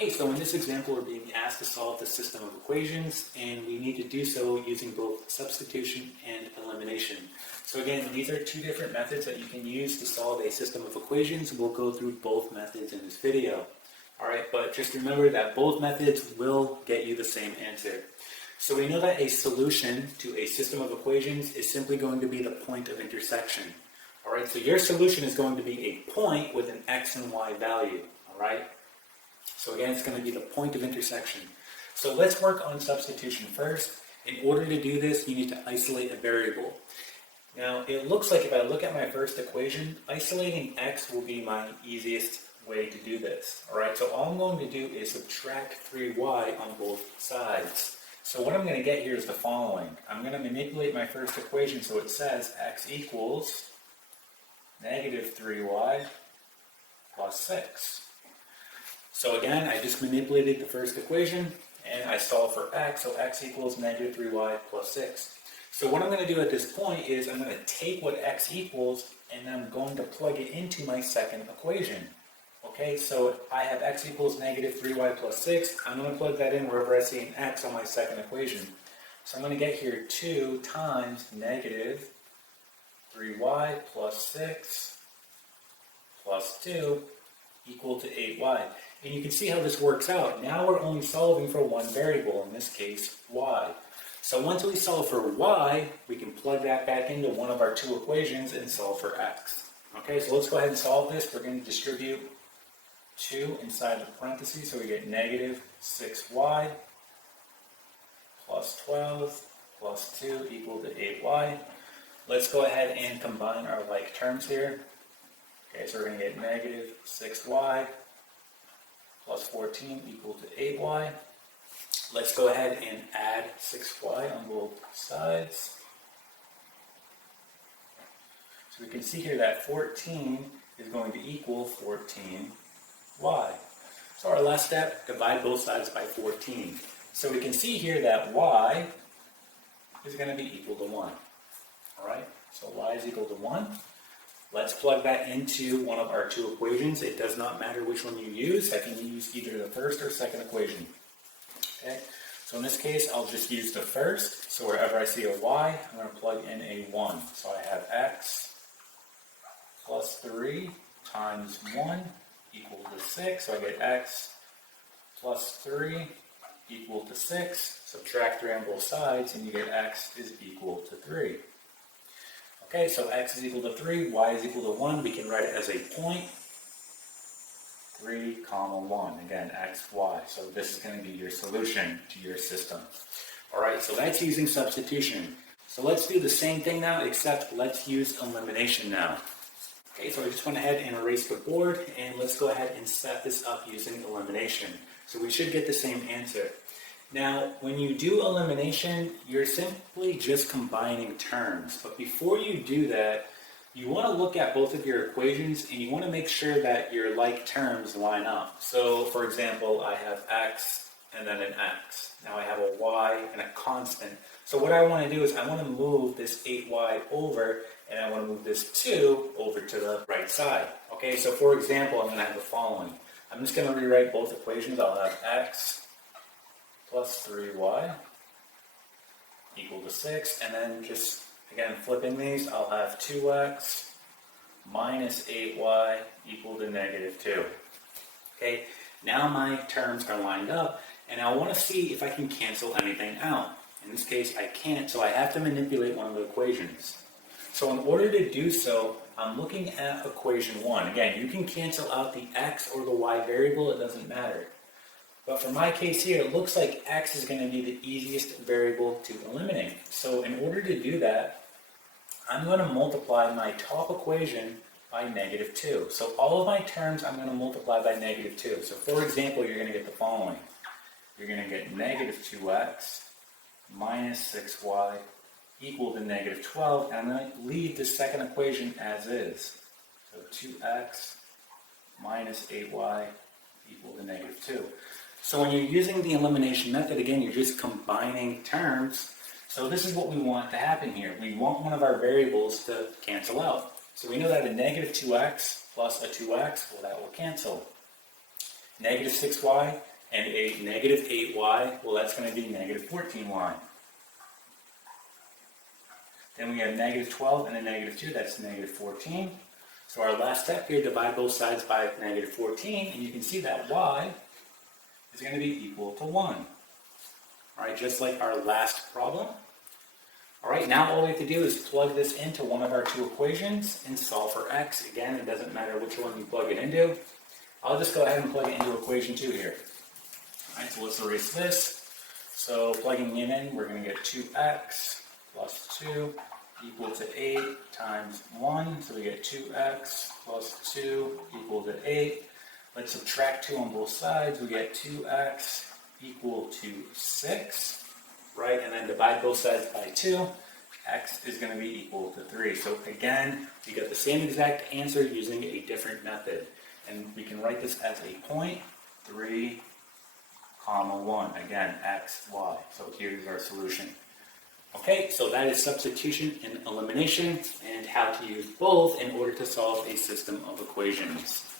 Okay, so in this example, we're being asked to solve the system of equations, and we need to do so using both substitution and elimination. So again, these are two different methods that you can use to solve a system of equations. We'll go through both methods in this video. Alright, but just remember that both methods will get you the same answer. So we know that a solution to a system of equations is simply going to be the point of intersection. Alright, so your solution is going to be a point with an x and y value. Alright? So again, it's going to be the point of intersection. So let's work on substitution first. In order to do this, you need to isolate a variable. Now, it looks like if I look at my first equation, isolating x will be my easiest way to do this. Alright, so all I'm going to do is subtract 3y on both sides. So what I'm going to get here is the following. I'm going to manipulate my first equation so it says x equals negative 3y plus 6. So again, I just manipulated the first equation and I solve for x, so x equals negative 3y plus 6. So what I'm going to do at this point is I'm going to take what x equals and I'm going to plug it into my second equation. Okay, so I have x equals negative 3y plus 6. I'm going to plug that in wherever I see an x on my second equation. So I'm going to get here 2 times negative 3y plus 6 plus 2 equal to 8y. And you can see how this works out. Now we're only solving for one variable, in this case, y. So once we solve for y, we can plug that back into one of our two equations and solve for x. Okay, so let's go ahead and solve this. We're going to distribute 2 inside the parentheses, so we get negative 6y plus 12 plus 2 equal to 8y. Let's go ahead and combine our like terms here. Okay, so we're going to get negative 6y plus 14 equal to 8y. Let's go ahead and add 6y on both sides. So we can see here that 14 is going to equal 14y. So our last step, divide both sides by 14. So we can see here that y is going to be equal to 1. Alright, so y is equal to 1. Let's plug that into one of our two equations. It does not matter which one you use. I can use either the first or second equation. Okay, so in this case, I'll just use the first. So wherever I see a y, I'm going to plug in a 1. So I have x plus 3 times 1 equal to 6. So I get x plus 3 equal to 6. Subtract 3 on both sides, and you get x is equal to 3. Okay, so x is equal to 3, y is equal to 1. We can write it as a point, 3, comma 1. Again, x, y. So this is going to be your solution to your system. Alright, so that's using substitution. So let's do the same thing now, except let's use elimination now. Okay, so I just went ahead and erased the board, and let's go ahead and set this up using elimination. So we should get the same answer. Now, when you do elimination, you're simply just combining terms. But before you do that, you want to look at both of your equations and you want to make sure that your like terms line up. So, for example, I have x and then an x. Now I have a y and a constant. So what I want to do is I want to move this 8y over and I want to move this 2 over to the right side. Okay, so for example, I'm going to have the following. I'm just going to rewrite both equations. I'll have x plus 3y equal to 6, and then just, again, flipping these, I'll have 2x minus 8y equal to negative 2. Okay, now my terms are lined up, and I want to see if I can cancel anything out. In this case, I can't, so I have to manipulate one of the equations. So in order to do so, I'm looking at equation 1. Again, you can cancel out the x or the y variable, it doesn't matter. But for my case here, it looks like x is going to be the easiest variable to eliminate. So in order to do that, I'm going to multiply my top equation by negative 2. So all of my terms I'm going to multiply by negative 2. So for example, you're going to get the following. You're going to get negative 2x minus 6y equal to negative 12. And I'm going to leave the second equation as is. So 2x minus 8y equal to negative 2. So when you're using the elimination method, again, you're just combining terms. So this is what we want to happen here. We want one of our variables to cancel out. So we know that a negative 2x plus a 2x, well, that will cancel. negative 6y and a negative 8y, well, that's going to be negative 14y. Then we have negative 12 and a negative 2, that's negative 14. So our last step here, divide both sides by negative 14, and you can see that y is going to be equal to 1. All right, just like our last problem. All right, now all we have to do is plug this into one of our two equations and solve for x. Again, it doesn't matter which one you plug it into. I'll just go ahead and plug it into equation 2 here. All right, so let's erase this. So plugging it in, we're going to get 2x plus 2 equal to 8 times 1. So we get 2x plus 2 equal to 8. Let's subtract 2 on both sides. We get 2x equal to 6, right? And then divide both sides by 2. X is going to be equal to 3. So again, we get the same exact answer using a different method. And we can write this as a point, 3, comma 1. Again, x, y. So here's our solution. Okay, so that is substitution and elimination, and how to use both in order to solve a system of equations.